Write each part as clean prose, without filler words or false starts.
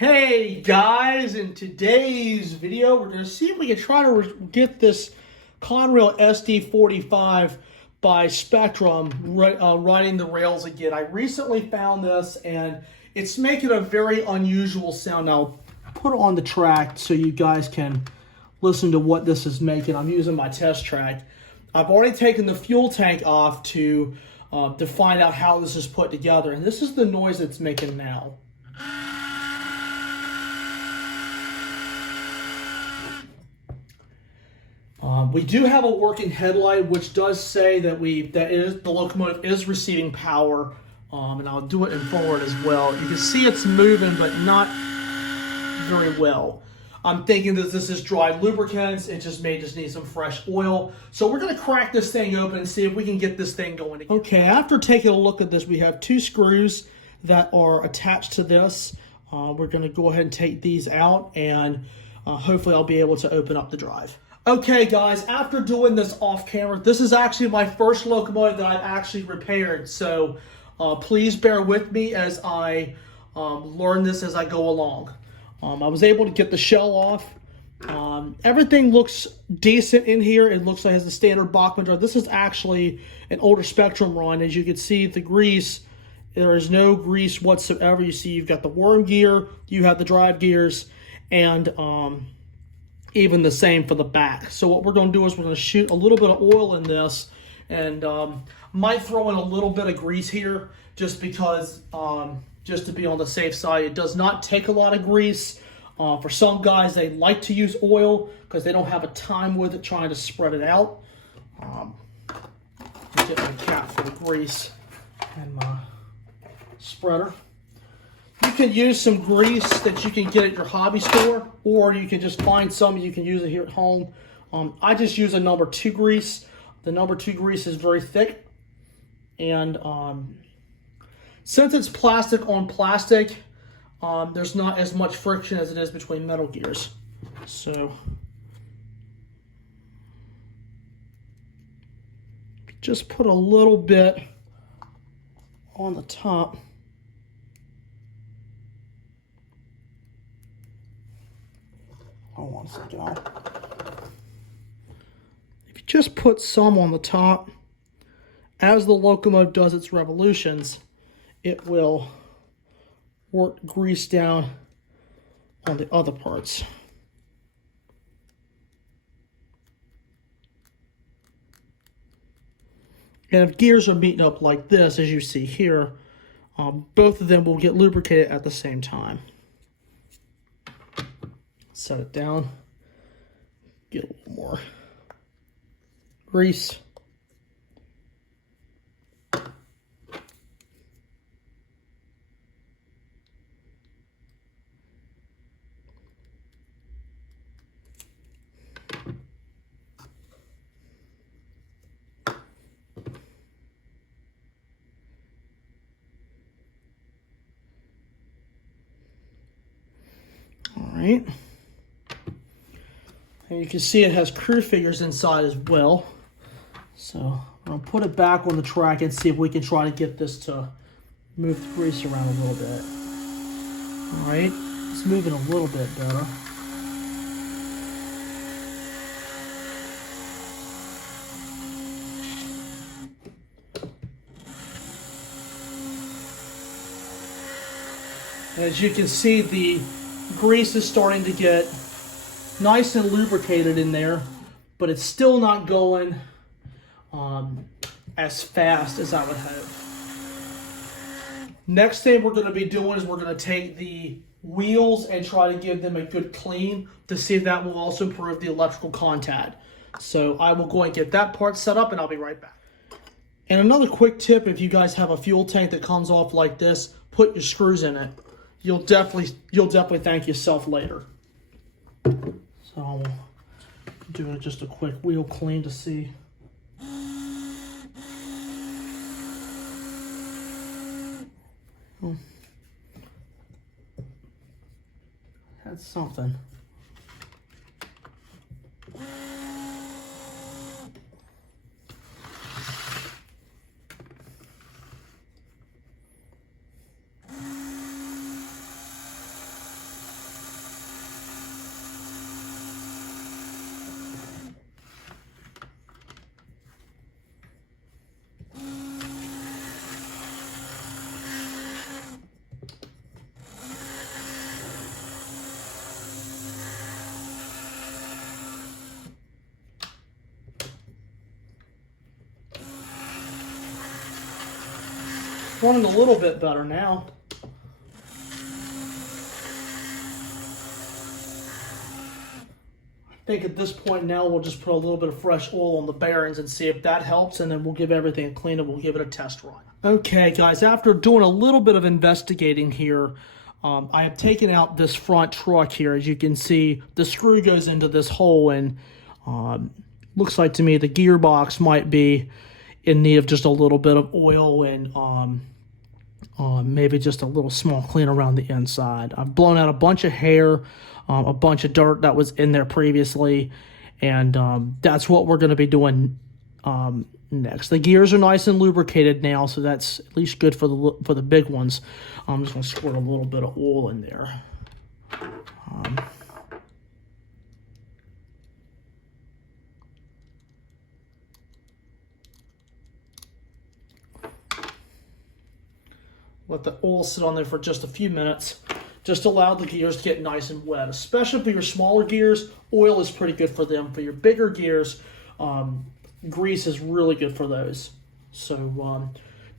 Hey guys, in today's video we're going to see if we can try to get this Conrail SD45 by Spectrum riding the rails again. I recently found this and it's making a very unusual sound. Now I'll put it on the track so you guys can listen to what this is making. I'm using my test track. I've already taken the fuel tank off to find out how this is put together, and this is the noise it's making now. We do have a working headlight, which does say that the locomotive is receiving power, and I'll do it in forward as well. You can see it's moving, but not very well. I'm thinking that this is dry lubricants. It just may need some fresh oil. So we're going to crack this thing open and see if we can get this thing going again. Okay, after taking a look at this, we have two screws that are attached to this. We're going to go ahead and take these out, and hopefully I'll be able to open up the drive. Okay guys, after doing this off camera, this is actually my first locomotive that I've actually repaired. So please bear with me as I learn this as I go along. I was able to get the shell off. Everything looks decent in here. It looks like it has the standard Bachmann drive. This is actually an older Spectrum run. As you can see, the grease, there is no grease whatsoever. You see you've got the worm gear, you have the drive gears, and even the same for the back. So what we're going to do is we're going to shoot a little bit of oil in this, and might throw in a little bit of grease here just because, just to be on the safe side. It does not take a lot of grease. For some guys, they like to use oil because they don't have a time with it trying to spread it out. Get my cap for the grease and my spreader. You can use some grease that you can get at your hobby store, or you can just find some and you can use it here at home. I just use a number 2 grease. The number 2 grease is very thick, and since it's plastic on plastic, there's not as much friction as it is between metal gears. So just put a little bit on the top. Hold on a second. If you just put some on the top, as the locomotive does its revolutions, it will work grease down on the other parts. And if gears are meeting up like this, as you see here, both of them will get lubricated at the same time. Set it down, get a little more grease. All right. And you can see it has crew figures inside as well. So I'm going to put it back on the track and see if we can try to get this to move the grease around a little bit. All right, it's moving a little bit better. As you can see, the grease is starting to get nice and lubricated in there, but it's still not going as fast as I would hope. Next thing we're going to be doing is we're going to take the wheels and try to give them a good clean to see if that will also improve the electrical contact. So I will go and get that part set up, and I'll be right back. And another quick tip, if you guys have a fuel tank that comes off like this, put your screws in it. You'll definitely thank yourself later. So I'll do just a quick wheel clean to see. That's something. running a little bit better now. I think at this point now we'll just put a little bit of fresh oil on the bearings and see if that helps, and then we'll give everything a clean and we'll give it a test run. Okay guys, after doing a little bit of investigating here, I have taken out this front truck here. As you can see, the screw goes into this hole, and looks like to me the gearbox might be in need of just a little bit of oil and maybe just a little small clean around the inside. I've blown out a bunch of hair, a bunch of dirt that was in there previously, and that's what we're going to be doing next. The gears are nice and lubricated now, so that's at least good for the big ones. I'm just going to squirt a little bit of oil in there. Let the oil sit on there for just a few minutes. Just allow the gears to get nice and wet. Especially for your smaller gears, oil is pretty good for them. For your bigger gears, grease is really good for those. So I'm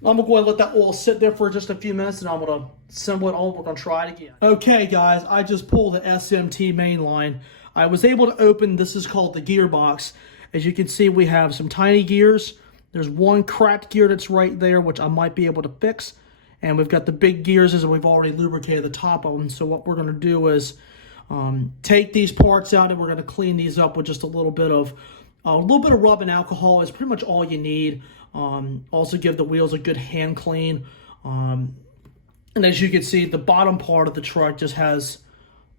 going to go ahead and let that oil sit there for just a few minutes, and I'm going to assemble it all. We're going to try it again. Okay, guys, I just pulled the SMT main line. I was able to open, this is called the gearbox. As you can see, we have some tiny gears. There's one cracked gear that's right there, which I might be able to fix. And we've got the big gears, and we've already lubricated the top of them. So what we're going to do is take these parts out, and we're going to clean these up with just a little bit of rubbing alcohol is pretty much all you need. Also give the wheels a good hand clean. And as you can see, the bottom part of the truck just has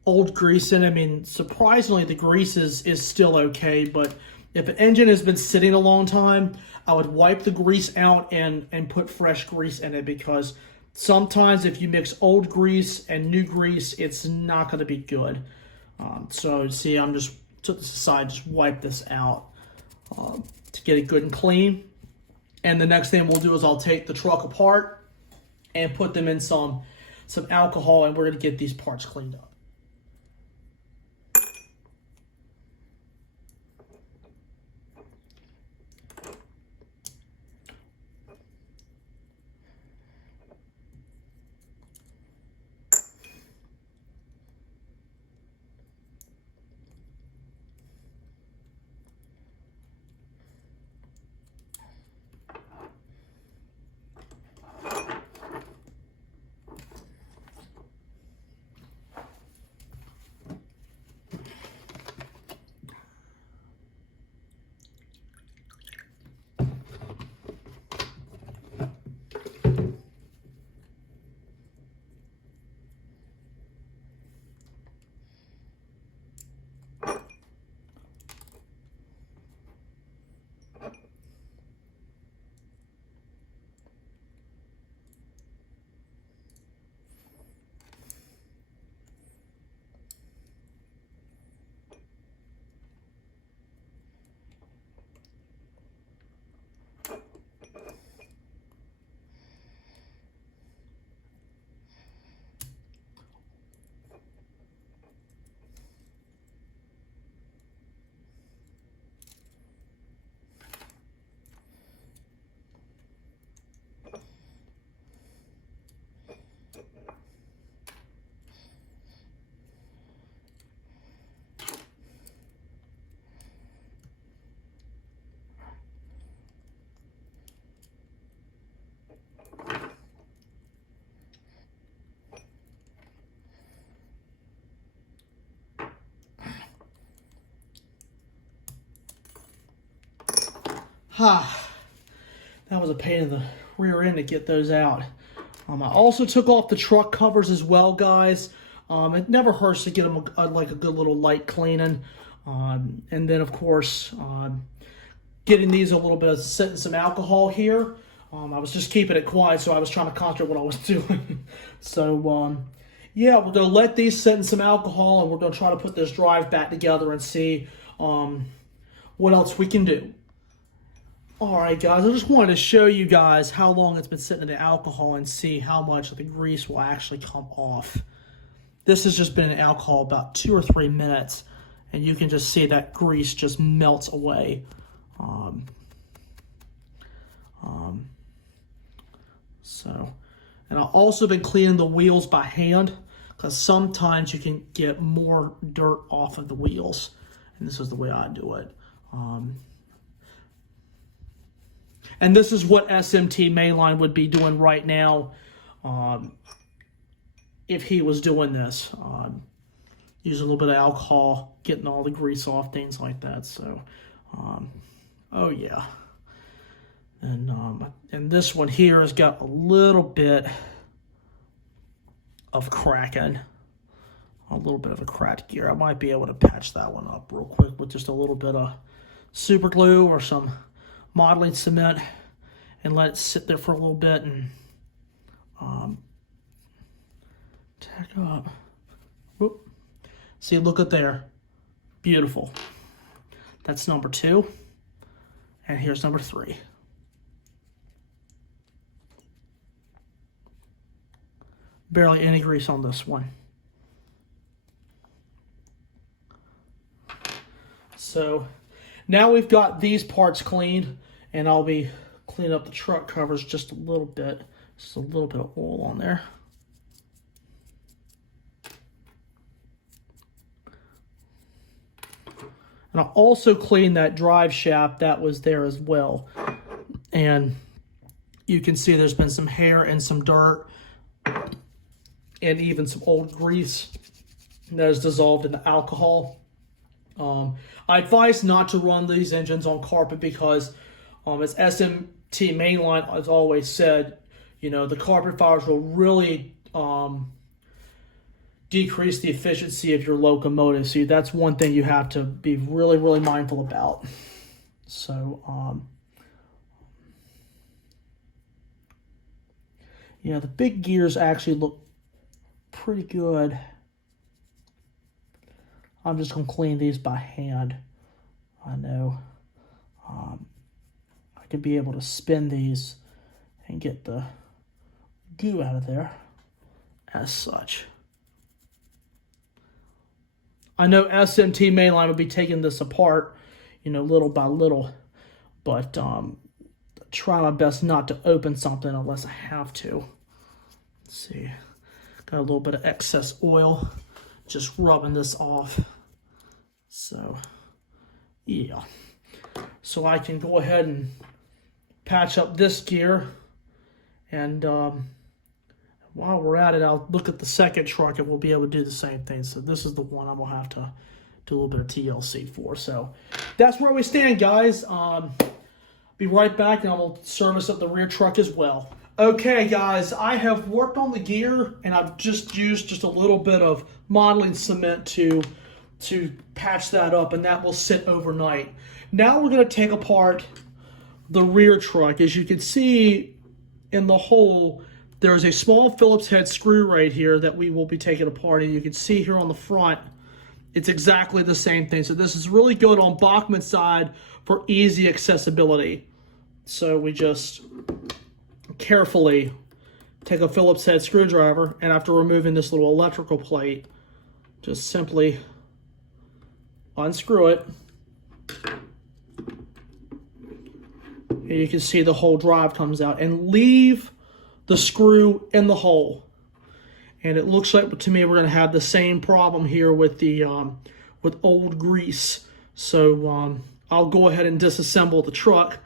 old grease in it. I mean, surprisingly, the grease is still okay, but if an engine has been sitting a long time, I would wipe the grease out and put fresh grease in it, because sometimes if you mix old grease and new grease, it's not going to be good. So see, I'm just took this aside, just wipe this out to get it good and clean. And the next thing we'll do is I'll take the truck apart and put them in some alcohol, and we're going to get these parts cleaned up. That was a pain in the rear end to get those out. I also took off the truck covers as well, guys. It never hurts to get them like a good little light cleaning. And then, of course, getting these a little bit of setting some alcohol here. I was just keeping it quiet, so I was trying to concentrate what I was doing. So, yeah, we're going to let these set in some alcohol, and we're going to try to put this drive back together and see what else we can do. Alright guys, I just wanted to show you guys how long it's been sitting in the alcohol and see how much of the grease will actually come off. This has just been in alcohol about 2 or 3 minutes, and you can just see that grease just melts So, and I've also been cleaning the wheels by hand because sometimes you can get more dirt off of the wheels. And this is the way I do it. And this is what SMT Mainline would be doing right now if he was doing this. Using a little bit of alcohol, getting all the grease off, things like that. So, oh yeah. And this one here has got a little bit of cracking. A little bit of a cracked gear. I might be able to patch that one up real quick with just a little bit of super glue or some modeling cement and let it sit there for a little bit and tack up. Whoop. See, look at there. Beautiful. That's number 2. And here's number 3. Barely any grease on this one. So now we've got these parts cleaned, and I'll be cleaning up the truck covers just a little bit. Just a little bit of oil on there. And I'll also clean that drive shaft that was there as well. And you can see there's been some hair and some dirt and even some old grease that is dissolved in the alcohol. I advise not to run these engines on carpet because as SMT Mainline has always said, you know, the carpet fires will really decrease the efficiency of your locomotive. So that's one thing you have to be really, really mindful about. So, yeah, the big gears actually look pretty good. I'm just going to clean these by hand. I know I could be able to spin these and get the goo out of there as such. I know SMT Mainline will be taking this apart, you know, little by little, but try my best not to open something unless I have to. Let's see, got a little bit of excess oil, just rubbing this off. So, yeah. So I can go ahead and patch up this gear, and while we're at it, I'll look at the second truck and we'll be able to do the same thing. So this is the one I'm going to have to do a little bit of TLC for. So that's where we stand, guys. Be right back, and I will service up the rear truck as well. Okay, guys, I have worked on the gear, and I've just used just a little bit of modeling cement to patch that up, and that will sit overnight. Now we're going to take apart the rear truck. As you can see in the hole, there's a small Phillips head screw right here that we will be taking apart, and you can see here on the front, it's exactly the same thing. So this is really good on Bachman's side for easy accessibility. So we just carefully take a Phillips head screwdriver, and after removing this little electrical plate, just simply unscrew it. And you can see the whole drive comes out, and leave the screw in the hole. And it looks like to me we're going to have the same problem here with the with old grease. So I'll go ahead and disassemble the truck,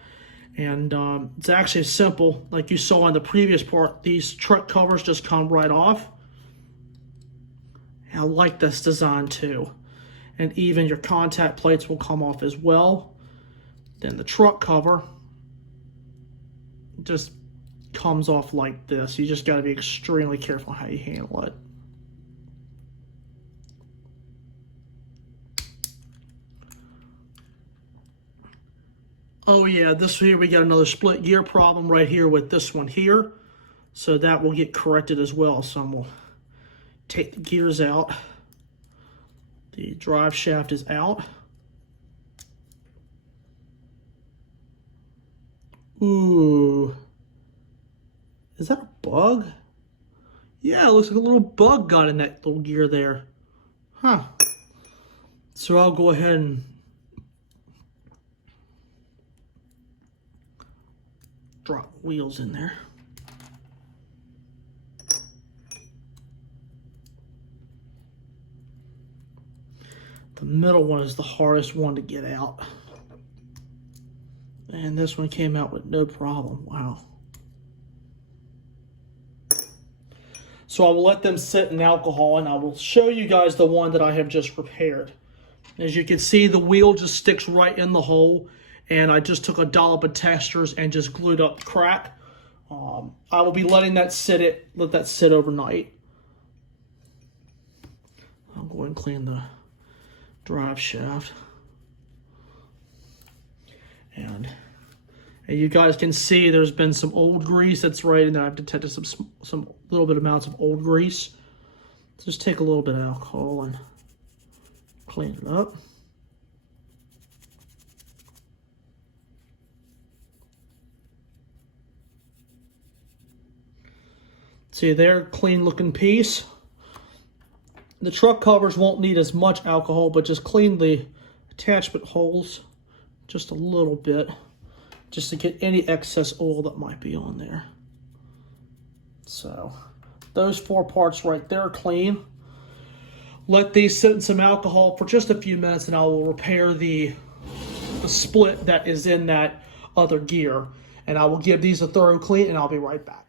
and it's actually simple. Like you saw in the previous part, these truck covers just come right off. And I like this design too. And even your contact plates will come off as well. Then the truck cover just comes off like this. You just got to be extremely careful how you handle it. Oh yeah, this here we got another split gear problem right here with this one here. So that will get corrected as well. So I'm going to take the gears out. The drive shaft is out. Ooh. Is that a bug? Yeah, it looks like a little bug got in that little gear there. Huh. So I'll go ahead and drop wheels in there. middle one is the hardest one to get out. And this one came out with no problem. Wow. So I will let them sit in alcohol, and I will show you guys the one that I have just repaired. As you can see, the wheel just sticks right in the hole, and I just took a dollop of testers and just glued up the crack. I will be letting that let that sit overnight. I'll go and clean the drive shaft. And you guys can see there's been some old grease that's right in there. I've detected some little bit amounts of old grease. Just take a little bit of alcohol and clean it up. See there, clean looking piece. The truck covers won't need as much alcohol, but just clean the attachment holes just a little bit, just to get any excess oil that might be on there. So those 4 parts right there are clean. Let these sit in some alcohol for just a few minutes, and I will repair the split that is in that other gear. And I will give these a thorough clean, and I'll be right back.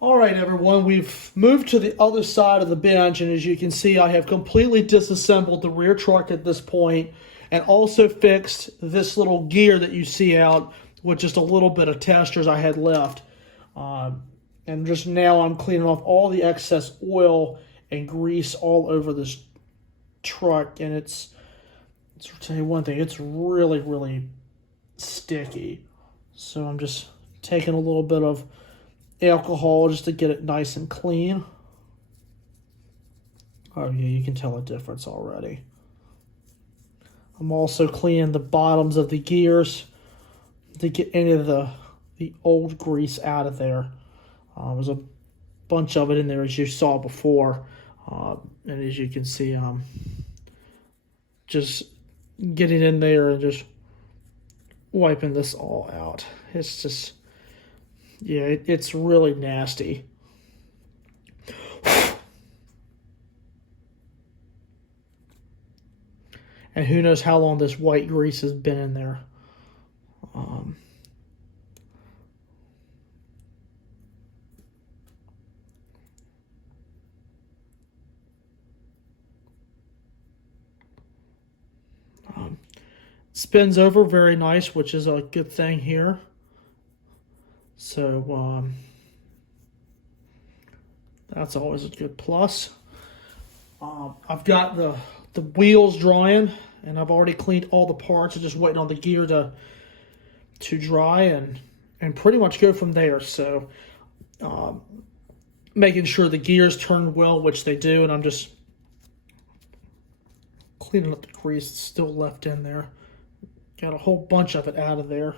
All right, everyone, we've moved to the other side of the bench, and as you can see, I have completely disassembled the rear truck at this point, and also fixed this little gear that you see out with just a little bit of testers I had left. And just now I'm cleaning off all the excess oil and grease all over this truck, and it's I'll tell you one thing, it's really, really sticky. So I'm just taking a little bit of alcohol just to get it nice and clean. Oh yeah, you can tell a difference already. I'm also cleaning the bottoms of the gears to get any of the old grease out of there. There's a bunch of it in there, as you saw before. And as you can see, just getting in there and just wiping this all out. It's just, yeah, it's really nasty. And who knows how long this white grease has been in there. Spins over very nice, which is a good thing here. So that's always a good plus. I've got the wheels drying, and I've already cleaned all the parts. I'm just waiting on the gear to dry and pretty much go from there. So making sure the gears turn well, which they do, and I'm just cleaning up the grease that's still left in there. Got a whole bunch of it out of there.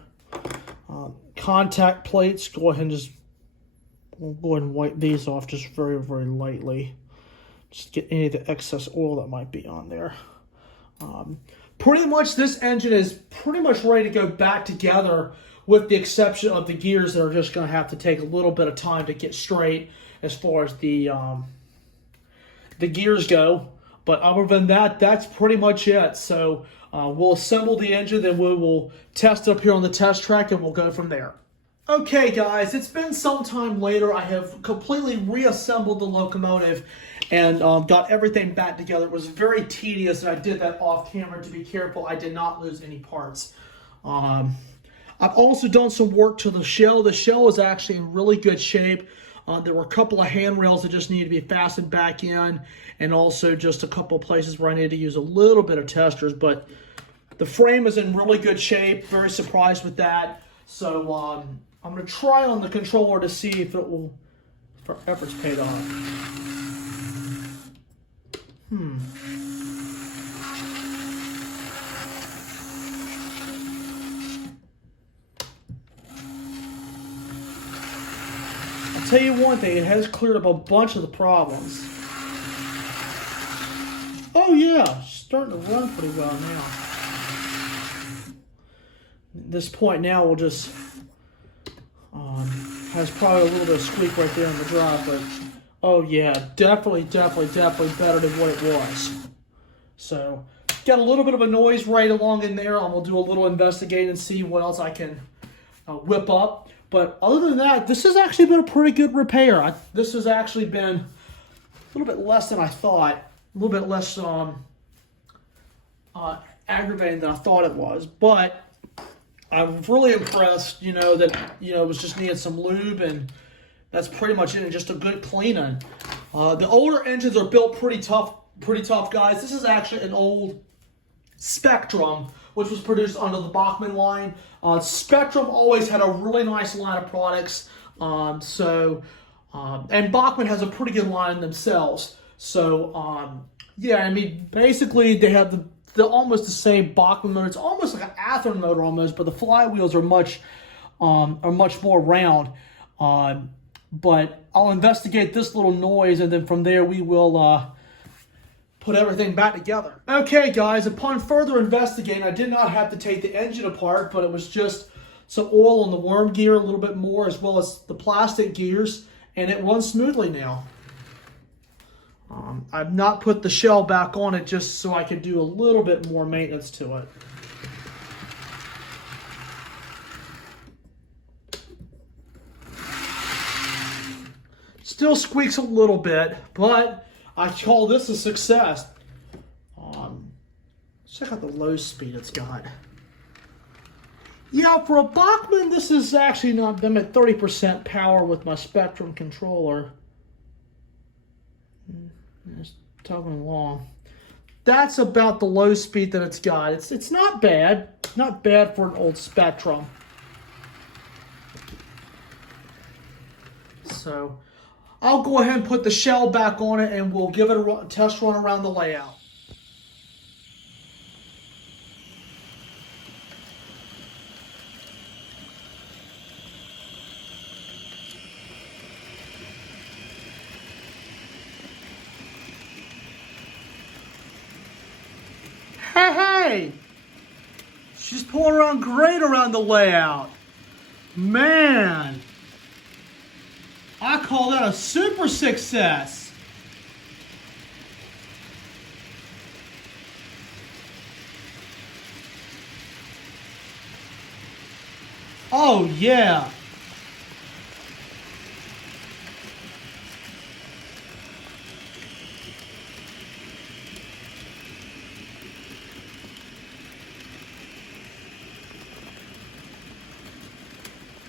Contact plates, we'll go ahead and wipe these off just very, very lightly. Just get any of the excess oil that might be on there. Pretty much this engine is pretty much ready to go back together, with the exception of the gears that are just going to have to take a little bit of time to get straight as far as the gears go. But other than that, that's pretty much it. So we'll assemble the engine, then we will test it up here on the test track, and we'll go from there. Okay, guys, it's been some time later. I have completely reassembled the locomotive and got everything back together. It was very tedious, and I did that off camera to be careful I did not lose any parts. I've also done some work to the shell. The shell is actually in really good shape. There were a couple of handrails that just needed to be fastened back in, and also just a couple of places where I needed to use a little bit of testers, but the frame is in really good shape. Very surprised with that. So I'm going to try on the controller to see if our efforts paid off. I'll tell you one thing, it has cleared up a bunch of the problems. Oh yeah, starting to run pretty well now. At this point now we'll just, has probably a little bit of squeak right there on the drive, but oh yeah, definitely better than what it was. So got a little bit of a noise right along in there. We'll do a little investigating and see what else I can whip up. But other than that, this has actually been a pretty good repair. This has actually been a little bit less than I thought. A little bit less aggravating than I thought it was. But I'm really impressed, that, it was just needed some lube, and that's pretty much it, and just a good cleaning. The older engines are built pretty tough, guys. This is actually an old Spectrum, which was produced under the Bachmann line. Spectrum always had a really nice line of products. And Bachmann has a pretty good line themselves. So, yeah, I mean, basically they have the almost the same Bachmann motor. It's almost like an Athearn motor almost, but the flywheels are much more round. But I'll investigate this little noise, and then from there we will put everything back together. Okay, guys, upon further investigating, I did not have to take the engine apart, but it was just some oil on the worm gear, a little bit more, as well as the plastic gears, and it runs smoothly now. I've not put the shell back on it just so I could do a little bit more maintenance to it. Still squeaks a little bit, but I call this a success. Check out the low speed it's got. Yeah, for a Bachmann, this is actually not. I'm at 30% power with my Spectrum controller. Just tugging along. That's about the low speed that it's got. It's not bad. Not bad for an old Spectrum. So I'll go ahead and put the shell back on it, and we'll give it a test run around the layout. Hey! She's pulling around great around the layout. Man! I call that a super success. Oh, yeah.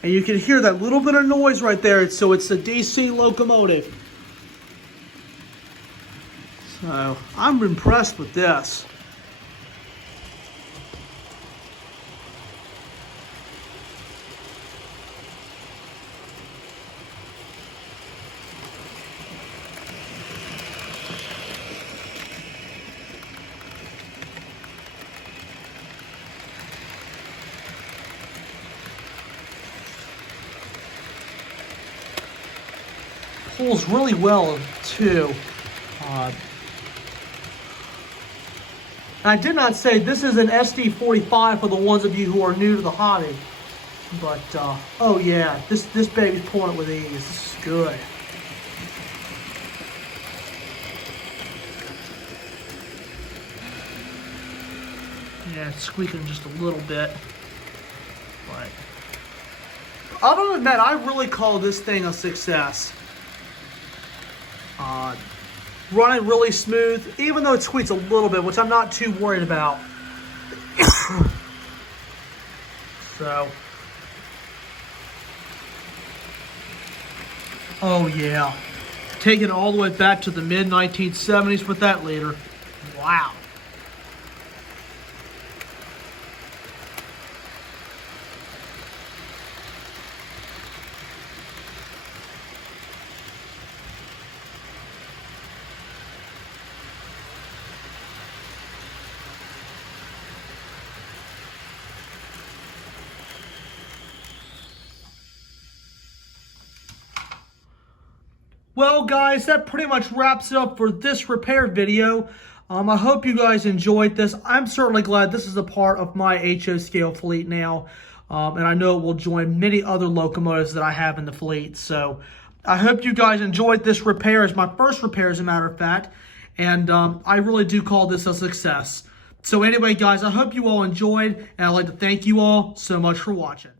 And you can hear that little bit of noise right there. So it's a DC locomotive. So I'm impressed with this. Pulls really well too. I did not say this is an SD45 for the ones of you who are new to the hobby, but oh yeah, this baby's pulling it with ease. This is good. Yeah, it's squeaking just a little bit, but other than that, I really call this thing a success. Running really smooth, even though it squeaks a little bit, which I'm not too worried about. So, oh yeah, take it all the way back to the mid-1970s with that leader. Wow. Well, guys, that pretty much wraps it up for this repair video. I hope you guys enjoyed this. I'm certainly glad this is a part of my HO scale fleet now. And I know it will join many other locomotives that I have in the fleet. So I hope you guys enjoyed this repair. It's my first repair, as a matter of fact. And I really do call this a success. So anyway, guys, I hope you all enjoyed, and I'd like to thank you all so much for watching.